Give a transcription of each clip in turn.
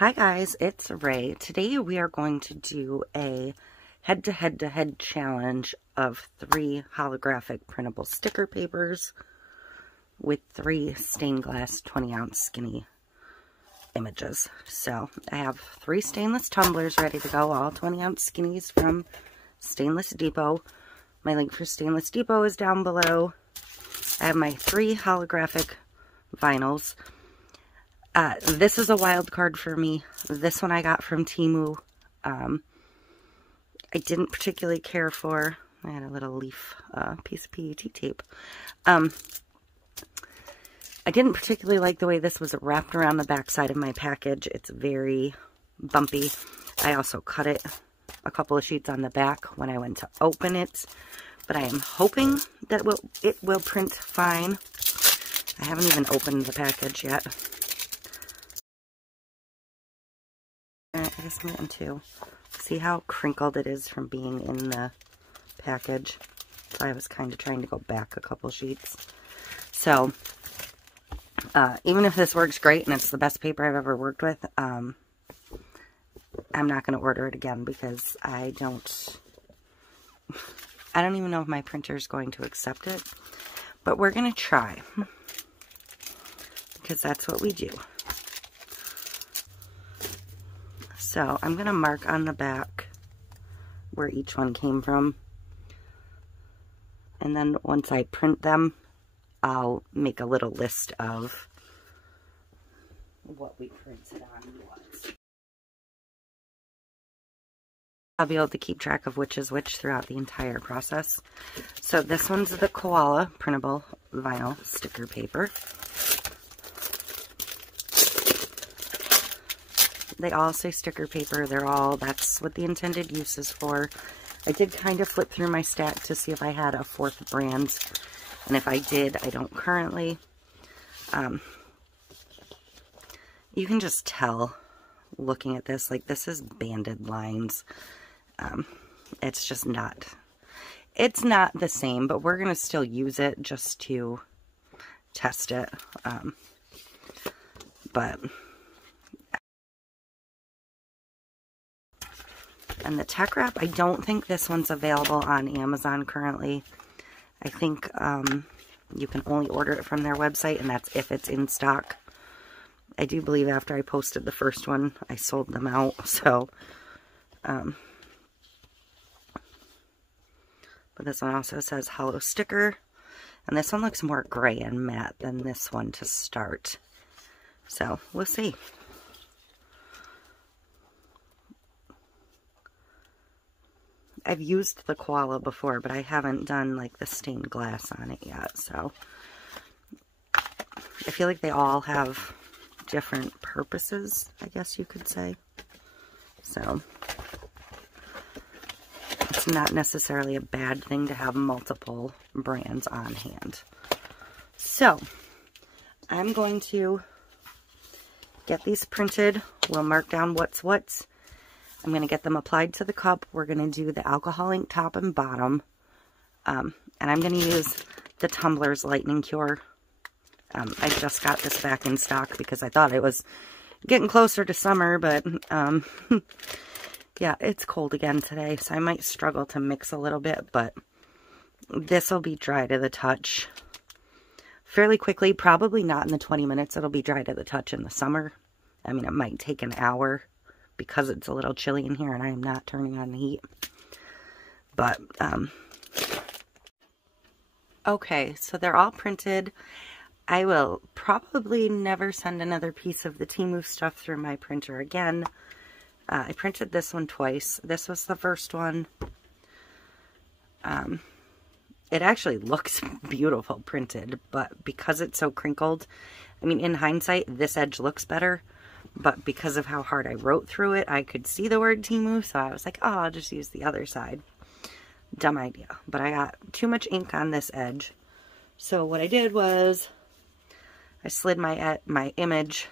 Hi guys, it's Ray. Today we are going to do a head-to-head challenge of 3 holographic printable sticker papers with 3 stained glass 20-ounce skinny images. So I have 3 stainless tumblers ready to go, all 20-ounce skinnies from Stainless Depot. My link for Stainless Depot is down below. I have my 3 holographic vinyls. This is a wild card for me. This one I got from TEMU. I didn't particularly care for. I had a little leaf piece of PET tape. I didn't particularly like the way this was wrapped around the back side of my package. It's very bumpy. I also cut it a couple of sheets on the back when I went to open it. But I am hoping that it will print fine. I haven't even opened the package yet. I guess I'm going to see how crinkled it is from being in the package. So I was kind of trying to go back a couple sheets. So, even if this works great and it's the best paper I've ever worked with, I'm not going to order it again because I don't even know if my printer is going to accept it. But we're going to try. Because that's what we do. So I'm going to mark on the back where each one came from. And then once I print them, I'll make a little list of what we printed on what. I'll be able to keep track of which is which throughout the entire process. So this one's the Koala printable vinyl sticker paper. They all say sticker paper. That's what the intended use is for. I did kind of flip through my stack to see if I had a 4th brand. And if I did, I don't currently. You can just tell looking at this, like this is banded lines. It's just not, it's not the same, but we're going to still use it just to test it. And the tech wrap, I don't think this one's available on Amazon currently. I think you can only order it from their website, and that's if it's in stock. I do believe after I posted the first one, I sold them out. So, but this one also says hollow sticker. And this one looks more gray and matte than this one to start. So, we'll see. I've used the Koala before, but I haven't done like the stained glass on it yet, so I feel like they all have different purposes, I guess you could say. So it's not necessarily a bad thing to have multiple brands on hand. So I'm going to get these printed. We'll mark down what's what. I'm going to get them applied to the cup. We're going to do the alcohol ink top and bottom. And I'm going to use the Tumblers Lightning Cure. I just got this back in stock because I thought it was getting closer to summer, but yeah, it's cold again today, so I might struggle to mix a little bit, but this will be dry to the touch fairly quickly. Probably not in the 20 minutes. It'll be dry to the touch in the summer. I mean, it might take an hour, because it's a little chilly in here and I am not turning on the heat. But, okay, so they're all printed. I will probably never send another piece of the TEMU stuff through my printer again. I printed this one twice. This was the first one. It actually looks beautiful printed, but because it's so crinkled, I mean, in hindsight, this edge looks better. But because of how hard I wrote through it, I could see the word TEMU, so I was like, oh, I'll just use the other side. Dumb idea. But I got too much ink on this edge. So what I did was I slid my image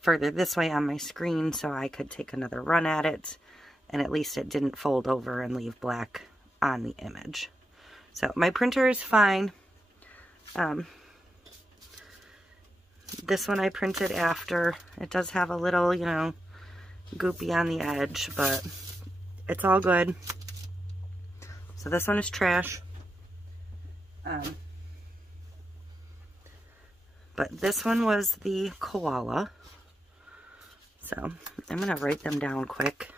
further this way on my screen so I could take another run at it, and at least it didn't fold over and leave black on the image. So my printer is fine. This one I printed after. It does have a little, you know, goopy on the edge, but it's all good. So this one is trash. But this one was the Koala. So I'm going to write them down quick.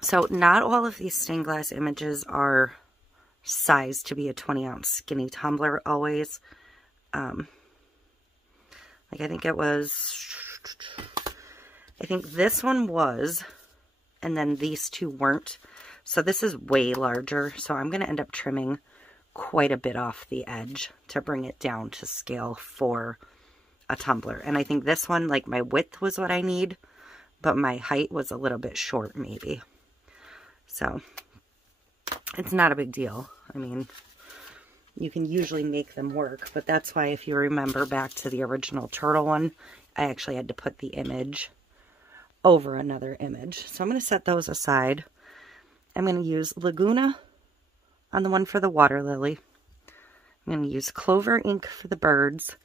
So not all of these stained glass images are sized to be a 20-ounce skinny tumbler always. Like I think this one was, and then these two weren't. So this is way larger. So I'm going to end up trimming quite a bit off the edge to bring it down to scale for a tumbler. And I think this one, like my width was what I need, but my height was a little bit short maybe. So it's not a big deal. I mean, you can usually make them work, but that's why if you remember back to the original turtle one, I actually had to put the image over another image. So I'm going to set those aside. I'm going to use Laguna on the one for the water lily. I'm going to use Clover ink for the birds.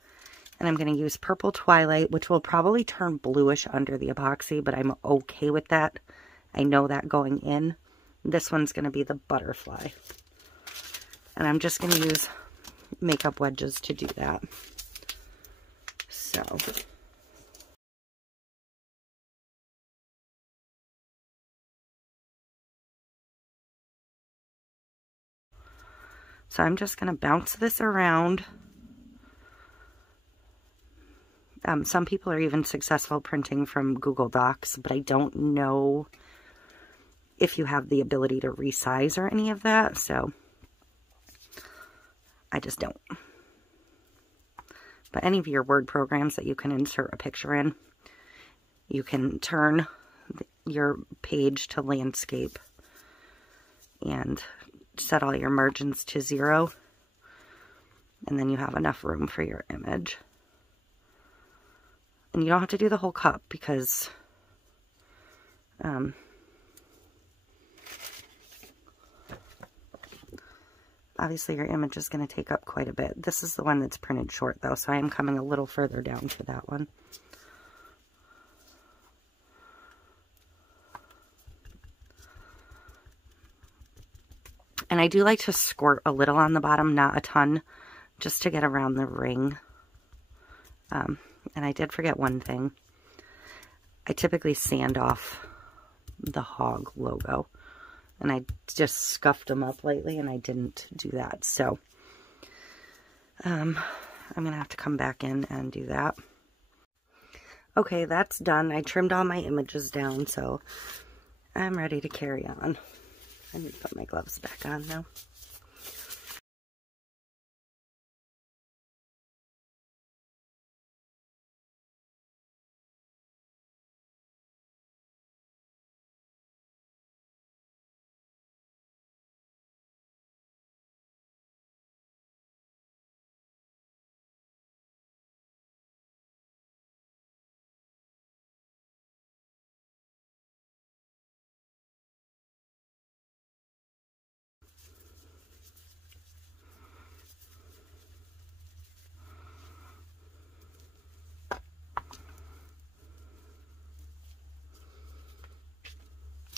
And I'm going to use Purple Twilight, which will probably turn bluish under the epoxy, but I'm okay with that. I know that going in. This one's going to be the butterfly. And I'm just going to use makeup wedges to do that. So I'm just going to bounce this around. Some people are even successful printing from Google Docs, but I don't know if you have the ability to resize or any of that, so I just don't. But any of your Word programs that you can insert a picture in, you can turn your page to landscape and set all your margins to 0, and then you have enough room for your image. And you don't have to do the whole cup because obviously your image is going to take up quite a bit. This is the one that's printed short though, so I am coming a little further down for that one. And I do like to squirt a little on the bottom, not a ton, just to get around the ring. And I did forget one thing. I typically sand off the hog logo. And I just scuffed them up lately and I didn't do that. So I'm going to have to come back in and do that. Okay, that's done. I trimmed all my images down, so I'm ready to carry on. I need to put my gloves back on now.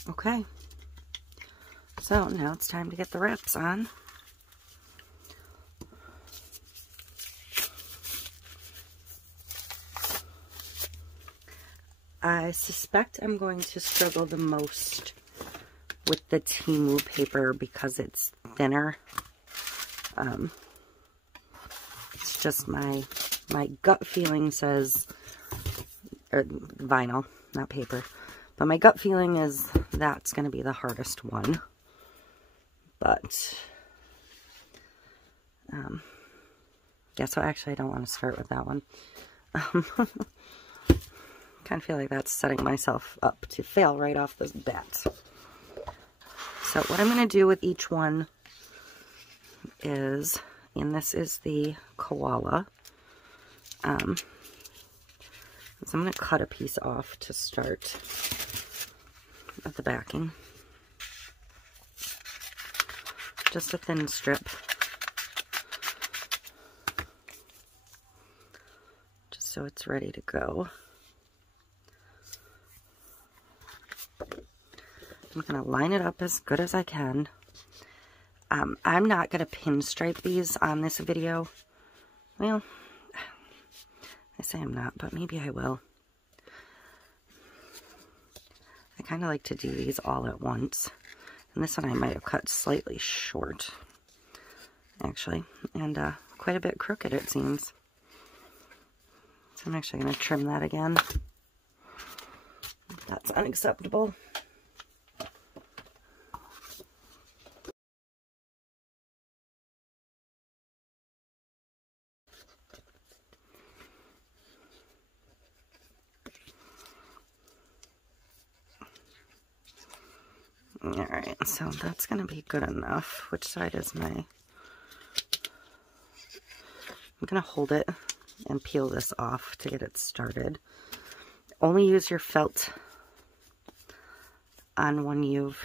Okay, so now it's time to get the wraps on. I suspect I'm going to struggle the most with the TEMU paper because it's thinner. It's just my gut feeling says, or vinyl, not paper. But my gut feeling is that's going to be the hardest one. But, yeah, so actually I don't want to start with that one. Kind of feel like that's setting myself up to fail right off the bat. So what I'm going to do with each one is, and this is the Koala, so I'm going to cut a piece off to start at the backing. Just a thin strip. so it's ready to go. I'm going to line it up as good as I can. I'm not going to pinstripe these on this video. Well, I say I'm not, but maybe I will. I kind of like to do these all at once. And this one I might have cut slightly short, actually. And quite a bit crooked, it seems. So I'm actually going to trim that again. That's unacceptable. Alright, so that's going to be good enough. Which side is my... I'm going to hold it and peel this off to get it started. Only use your felt on one you've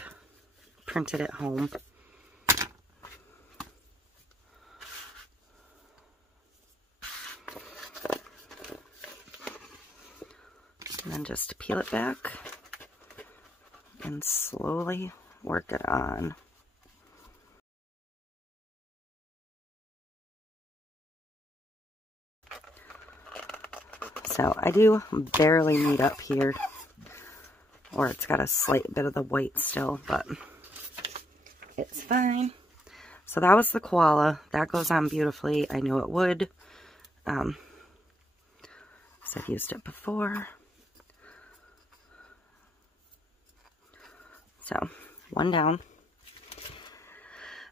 printed at home. And then just peel it back and slowly work it on. So I do barely need up here, or it's got a slight bit of the white still, but it's fine. So that was the koala. That goes on beautifully. I knew it would. Because I've used it before. So, one down.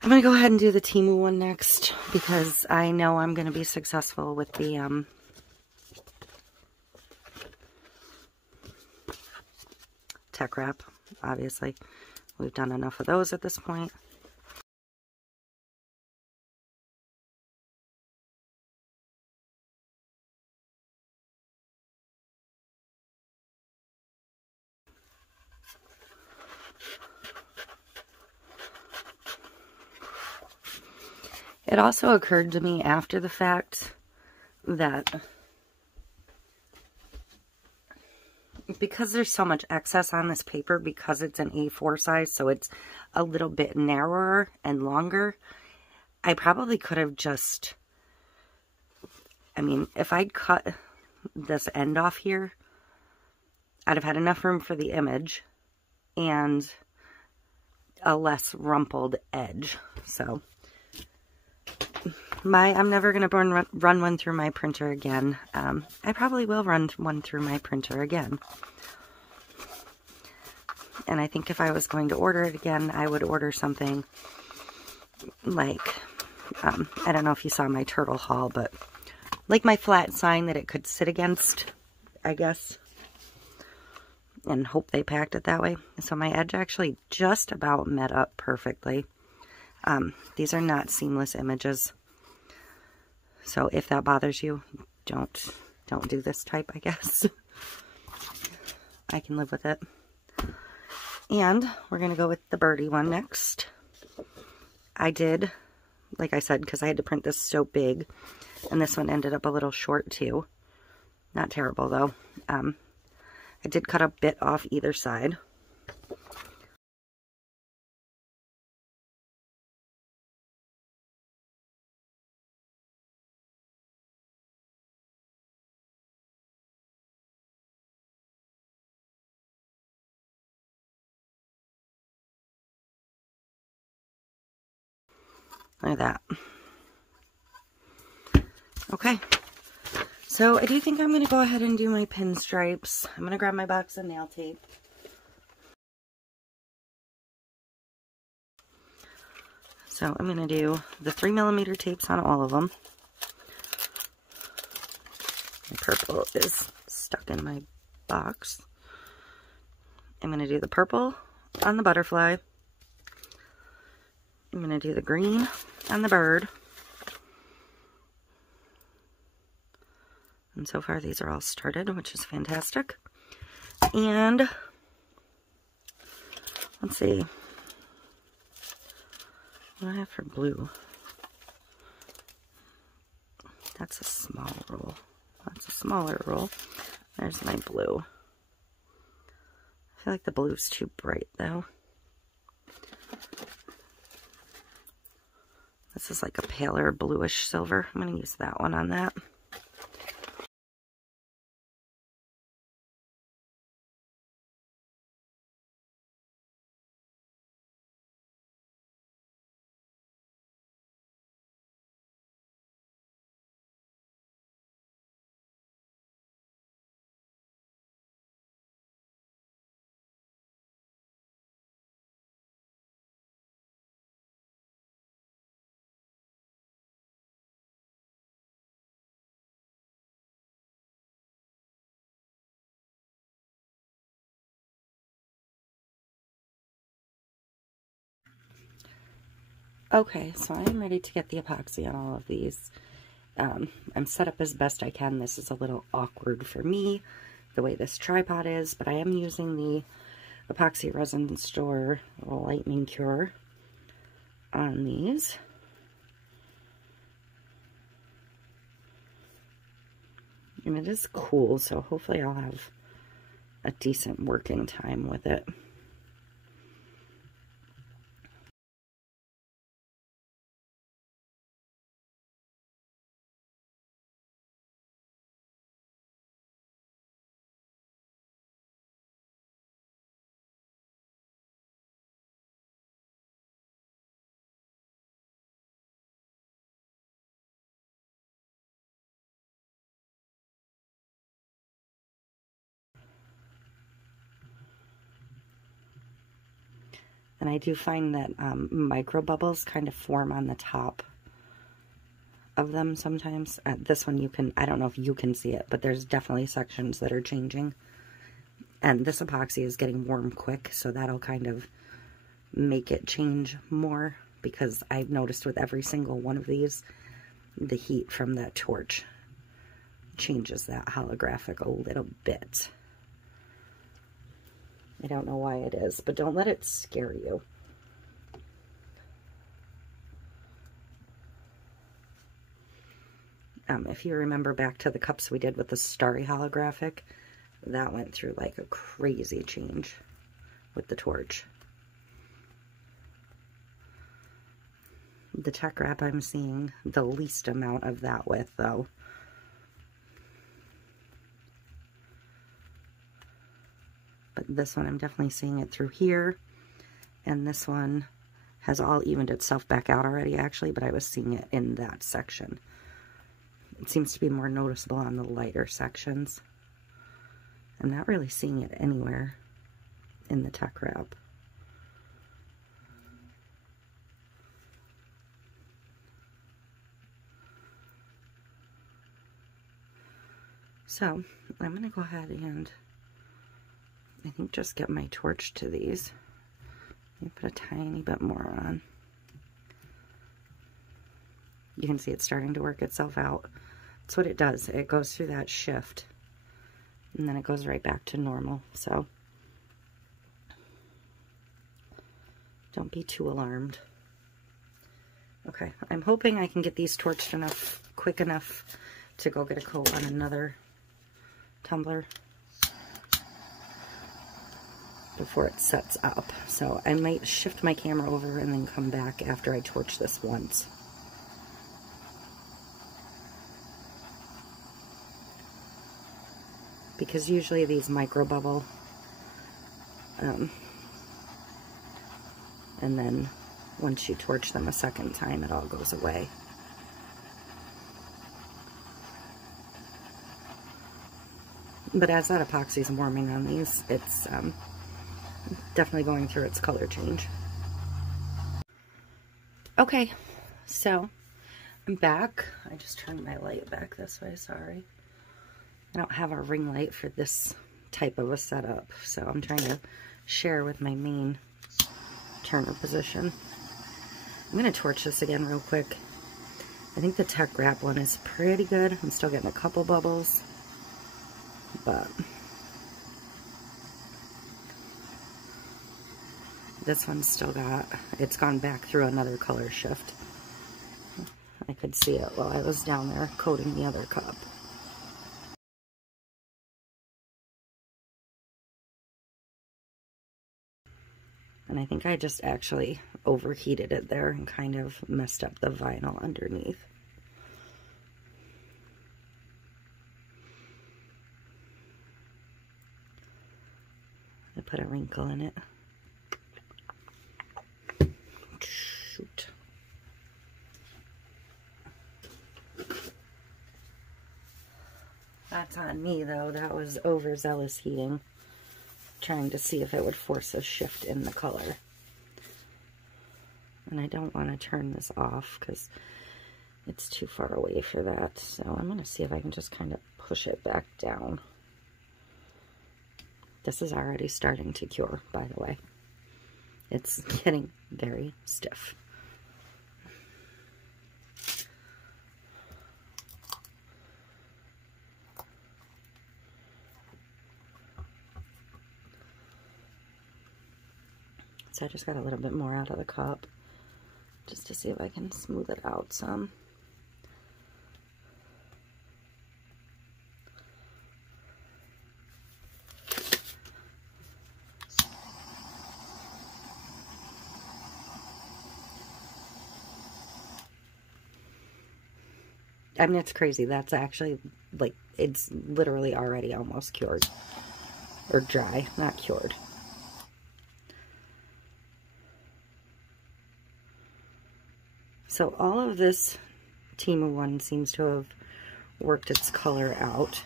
I'm going to go ahead and do the TEMU one next, because I know I'm going to be successful with the tech wrap, obviously. We've done enough of those at this point. It also occurred to me after the fact that because there's so much excess on this paper, because it's an A4 size, so it's a little bit narrower and longer, I probably could have just, I mean, if I'd cut this end off here, I'd have had enough room for the image and a less rumpled edge. So I'm never going to run one through my printer again. I probably will run one through my printer again. And I think if I was going to order it again, I would order something like, I don't know if you saw my turtle haul, but like my flat sign that it could sit against, I guess. And hope they packed it that way. So my edge actually just about met up perfectly. These are not seamless images. So if that bothers you, don't do this type, I guess. I can live with it. And we're going to go with the birdie one next. I did, like I said, because I had to print this so big, and this one ended up a little short too. Not terrible though. I did cut a bit off either side. Look at that. Okay. So I do think I'm going to go ahead and do my pinstripes. I'm going to grab my box of nail tape. So I'm going to do the 3mm tapes on all of them. My purple is stuck in my box. I'm going to do the purple on the butterfly. I'm going to do the green on the bird. And so far these are all started, which is fantastic. And let's see. What do I have for blue? That's a small roll. That's a smaller roll. There's my blue. I feel like the blue's too bright though. This is like a paler bluish silver. I'm going to use that one on that. Okay, so I'm ready to get the epoxy on all of these. I'm set up as best I can. This is a little awkward for me, the way this tripod is, but I am using the Epoxy Resin Store Lightning Cure on these. And it is cool, so hopefully I'll have a decent working time with it. And I do find that micro bubbles kind of form on the top of them sometimes. This one you can, I don't know if you can see it, but there's definitely sections that are changing. And this epoxy is getting warm quick, so that'll kind of make it change more, because I've noticed with every single one of these, the heat from that torch changes that holographic a little bit. I don't know why it is, but don't let it scare you. If you remember back to the cups we did with the starry holographic, that went through like a crazy change with the torch. The tech wrap I'm seeing the least amount of that with, though. But this one I'm definitely seeing it through here, and this one has all evened itself back out already actually, but I was seeing it in that section. It seems to be more noticeable on the lighter sections. I'm not really seeing it anywhere in the tech wrap. So I'm going to go ahead and I think just get my torch to these. Let me put a tiny bit more on. You can see it's starting to work itself out. That's what it does. It goes through that shift and then it goes right back to normal. So don't be too alarmed. Okay, I'm hoping I can get these torched enough, quick enough to go get a coat on another tumbler before it sets up. So I might shift my camera over and then come back after I torch this once. Because usually these micro bubble, and then once you torch them a second time, it all goes away. But as that epoxy is warming on these, it's definitely going through its color change. Okay, so I'm back. I just turned my light back this way, sorry. I don't have a ring light for this type of a setup, so I'm trying to share with my main turner position. I'm going to torch this again real quick. I think the tech wrap one is pretty good. I'm still getting a couple bubbles, but this one's still got, it's gone back through another color shift. I could see it while I was down there coating the other cup. And I think I just actually overheated it there and kind of messed up the vinyl underneath. I put a wrinkle in it. Shoot. That's on me though. That was overzealous heating. Trying to see if it would force a shift in the color. And I don't want to turn this off because it's too far away for that. So I'm going to see if I can just kind of push it back down. This is already starting to cure, by the way. It's getting very stiff. So I just got a little bit more out of the cup just to see if I can smooth it out some. I mean, it's crazy. That's actually, like, it's literally already almost cured. Or dry, not cured. So all of this TEMU one seems to have worked its color out.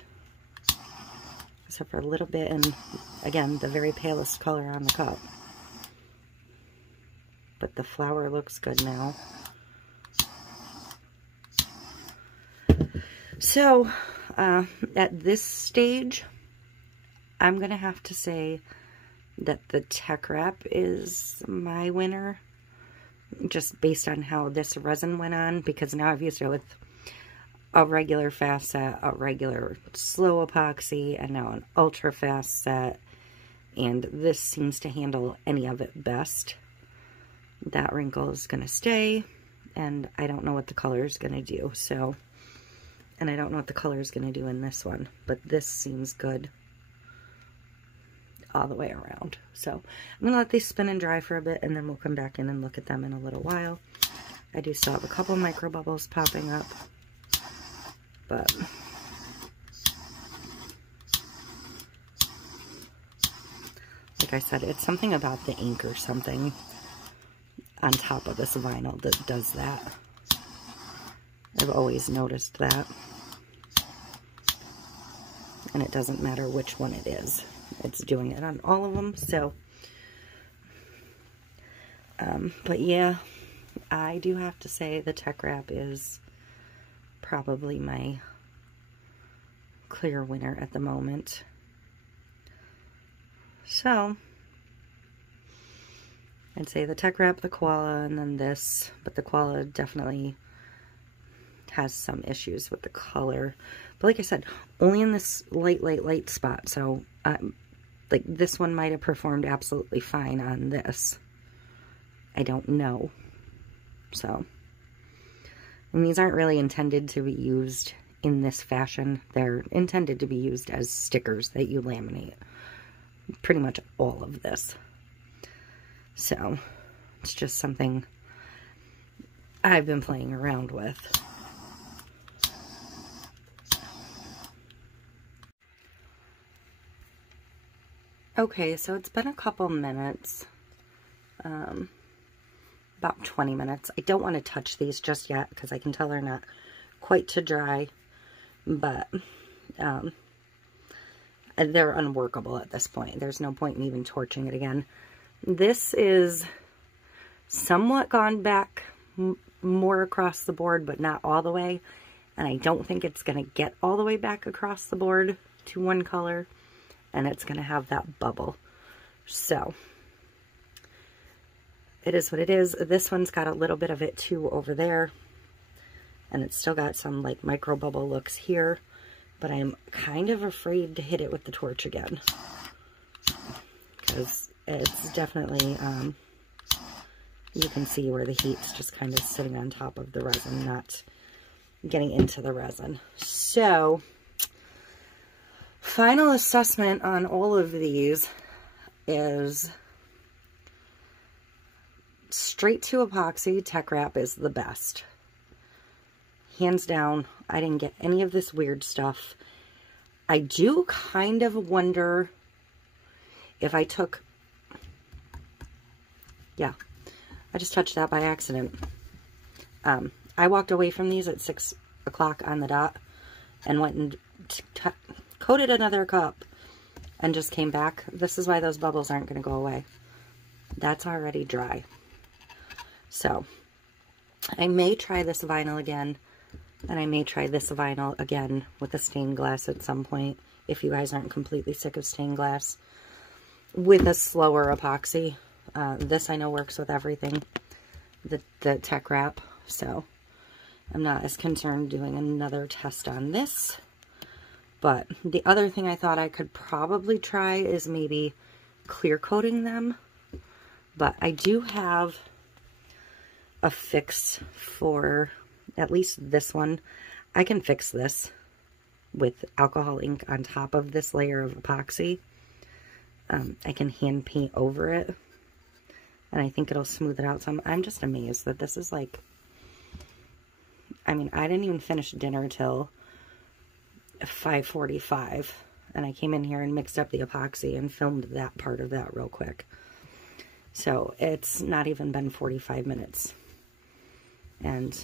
Except for a little bit in, again, the very palest color on the cup. But the flower looks good now. So, at this stage, I'm going to have to say that the Tech Wrap is my winner. Just based on how this resin went on, because now I've used it with a regular fast set, a regular slow epoxy, and now an ultra fast set. And this seems to handle any of it best. That wrinkle is going to stay, and I don't know what the color is going to do. So, and I don't know what the color is going to do in this one, but this seems good all the way around. So I'm going to let these spin and dry for a bit, and then we'll come back in and look at them in a little while. I do still have a couple micro bubbles popping up, but like I said, it's something about the ink or something on top of this vinyl that does that. I've always noticed that. And it doesn't matter which one it is. It's doing it on all of them, so. But yeah, I do have to say the Tech Wrap is probably my clear winner at the moment. So, I'd say the Tech Wrap, the Koala, and then this. But the Koala definitely has some issues with the color. But like I said, only in this light spot. So, like, this one might have performed absolutely fine on this. I don't know. So, and these aren't really intended to be used in this fashion. They're intended to be used as stickers that you laminate. Pretty much all of this. So, it's just something I've been playing around with. Okay, so it's been a couple minutes, about 20 minutes. I don't want to touch these just yet because I can tell they're not quite to dry, but they're unworkable at this point. There's no point in even torching it again. This is somewhat gone back more across the board, but not all the way, and I don't think it's going to get all the way back across the board to one color. And it's going to have that bubble. So, it is what it is. This one's got a little bit of it too over there. And it's still got some like micro bubble looks here. But I'm kind of afraid to hit it with the torch again. Because it's definitely, you can see where the heat's just kind of sitting on top of the resin, not getting into the resin. So, final assessment on all of these is straight to epoxy, Tech Wrap is the best. Hands down, I didn't get any of this weird stuff. I do kind of wonder if I took, yeah, I just touched that by accident. I walked away from these at 6 o'clock on the dot and went and coated another cup and just came back. This is why those bubbles aren't going to go away. That's already dry. So I may try this vinyl again, and I may try this vinyl again with the stained glass at some point, if you guys aren't completely sick of stained glass, with a slower epoxy. This I know works with everything, the Tech Wrap, so I'm not as concerned doing another test on this. But the other thing I thought I could probably try is maybe clear coating them. But I do have a fix for at least this one. I can fix this with alcohol ink on top of this layer of epoxy. I can hand paint over it, and I think it'll smooth it out some. I'm just amazed that this is like, I mean, I didn't even finish dinner till 5:45, and I came in here and mixed up the epoxy and filmed that part of that real quick. So it's not even been 45 minutes. And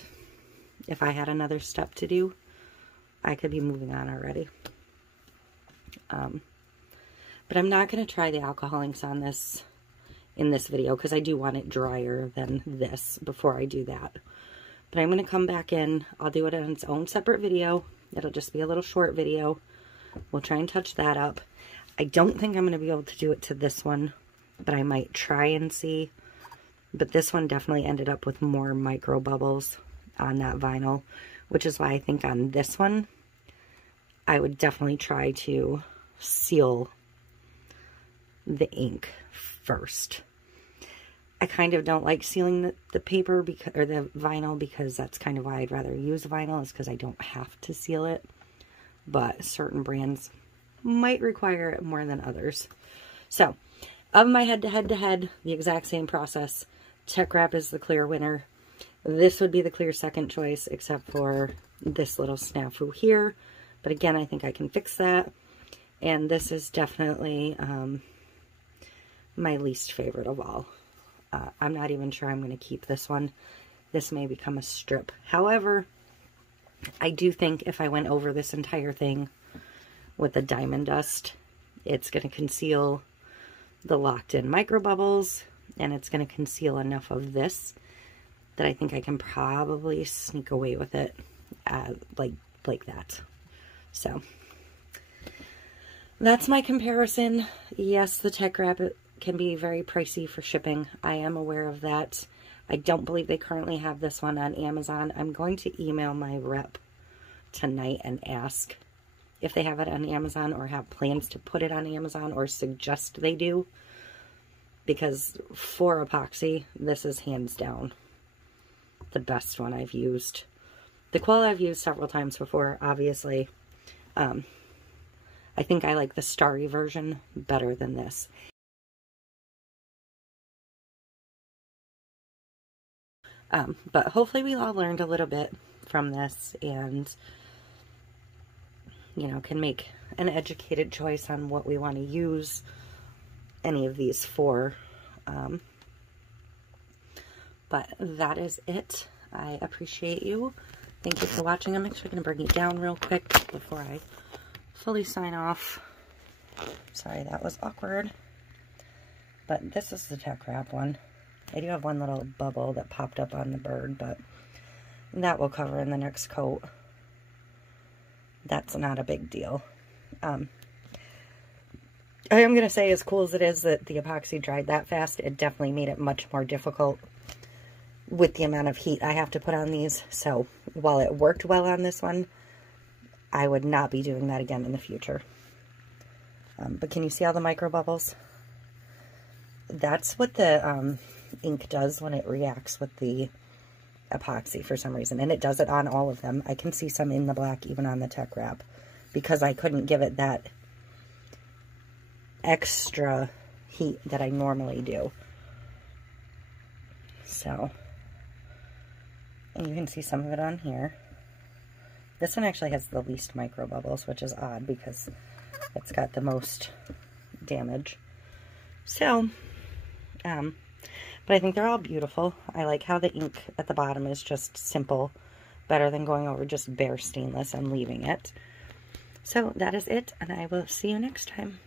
if I had another step to do, I could be moving on already. But I'm not going to try the alcohol inks on this in this video because I do want it drier than this before I do that. But I'm going to come back in. I'll do it in its own separate video. It'll just be a little short video. We'll try and touch that up. I don't think I'm going to be able to do it to this one, but I might try and see. But this one definitely ended up with more micro bubbles on that vinyl, which is why I think on this one, I would definitely try to seal the ink first. I kind of don't like sealing the paper because, or the vinyl, because that's kind of why I'd rather use vinyl, is because I don't have to seal it. But certain brands might require it more than others. So, of my head-to-head, the exact same process. Tech Wrap is the clear winner. This would be the clear second choice, except for this little snafu here. But again, I think I can fix that. And this is definitely my least favorite of all. I'm not even sure I'm going to keep this one. This may become a strip. However, I do think if I went over this entire thing with the diamond dust, it's going to conceal the locked-in micro bubbles, and it's going to conceal enough of this that I think I can probably sneak away with it like that. So that's my comparison. Yes, the Tech Wrap can be very pricey for shipping. I am aware of that. I don't believe they currently have this one on Amazon. I'm going to email my rep tonight and ask if they have it on Amazon or have plans to put it on Amazon or suggest they do. Because for epoxy, this is hands down the best one I've used. The Koala I've used several times before, obviously. I think I like the starry version better than this. But hopefully we all learned a little bit from this and, you know, can make an educated choice on what we want to use any of these for. But that is it. I appreciate you. Thank you for watching. I'm actually going to bring it down real quick before I fully sign off. Sorry, that was awkward. But this is the Tech Wrap one. I do have one little bubble that popped up on the bird, but that will cover in the next coat. That's not a big deal. I am going to say, as cool as it is that the epoxy dried that fast, it definitely made it much more difficult with the amount of heat I have to put on these. So while it worked well on this one, I would not be doing that again in the future. But can you see all the micro bubbles? That's what the ink does when it reacts with the epoxy for some reason. And it does it on all of them. I can see some in the black even on the Tech Wrap because I couldn't give it that extra heat that I normally do. So, and you can see some of it on here. This one actually has the least micro bubbles, which is odd because it's got the most damage. So, but I think they're all beautiful. I like how the ink at the bottom is just simple, better than going over just bare stainless and leaving it. So that is it, and I will see you next time.